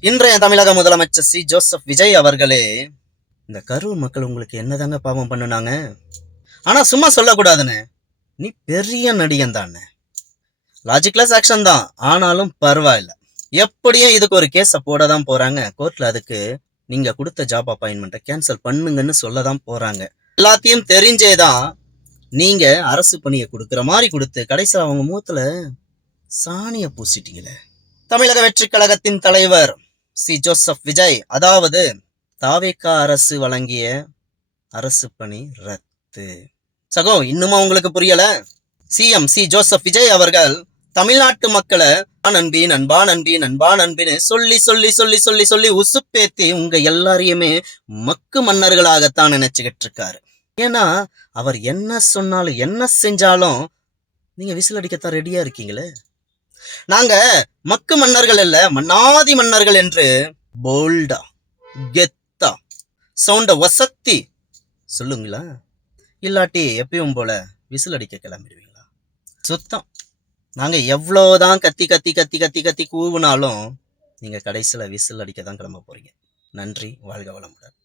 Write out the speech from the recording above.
இன்றைய தமிழக முதலமைச்சர் சி ஜோசப் விஜய் அவர்களே, இந்த கரூர் மக்கள் உங்களுக்கு என்னதாங்க பாவம் பண்ணுனாங்க? ஆனா சும்மா சொல்லக்கூடாதுன்னு, நீ பெரிய நடிகன் தானே, லாஜிக்லெஸ் ஆக்ஷன் தான், ஆனாலும் பரவாயில்ல. எப்படியும் இதுக்கு ஒரு கேஸ போட தான் போறாங்க. கோர்ட்ல அதுக்கு நீங்க கொடுத்த ஜாப் அப்பாயின்மெண்ட்டை கேன்சல் பண்ணுங்கன்னு சொல்ல தான் போறாங்க. எல்லாத்தையும் தெரிஞ்சேதான் நீங்க அரசு பணியை கொடுக்குற மாதிரி கொடுத்து கடைசியில் அவங்க மூத்துல சாணிய பூசிட்டீங்களே. தமிழக வெற்றி கழகத்தின் தலைவர் சி ஜோசப் விஜய், அதாவது தாவேகா அரசு வழங்கிய அரசு பணி ரத்து. சகோ, இன்னுமா உங்களுக்கு புரியல? சிஎம் சி ஜோசப் விஜய் அவர்கள் தமிழ்நாட்டு மக்களை நண்பி நண்பா நண்பி நண்பா நண்பின்னு சொல்லி சொல்லி சொல்லி சொல்லி சொல்லி உசுப்பேத்தி உங்க எல்லாரையுமே மக்கு மன்னர்களாகத்தான் நினைச்சுக்கிட்டு இருக்காரு. ஏன்னா அவர் என்ன சொன்னாலும் என்ன செஞ்சாலும் நீங்க விசில் அடிக்கத்தான் ரெடியா இருக்கீங்களே. நாங்க மக்கு மன்னர்கள் இல்ல, மன்னாதி மன்னர்கள் என்று போல்டா கெத்தா சவுண்ட வசத்தி சொல்லுங்களா? இல்லாட்டி எப்பயும் போல விசில் அடிக்க கிளம்பிடுவீங்களா? சுத்தம். நாங்க எவ்வளவுதான் கத்தி கத்தி கத்தி கத்தி கத்தி கூவுனாலும் நீங்க கடைசியில விசில் அடிக்க தான் கிளம்ப போறீங்க. நன்றி, வாழ்க வளமுடன்.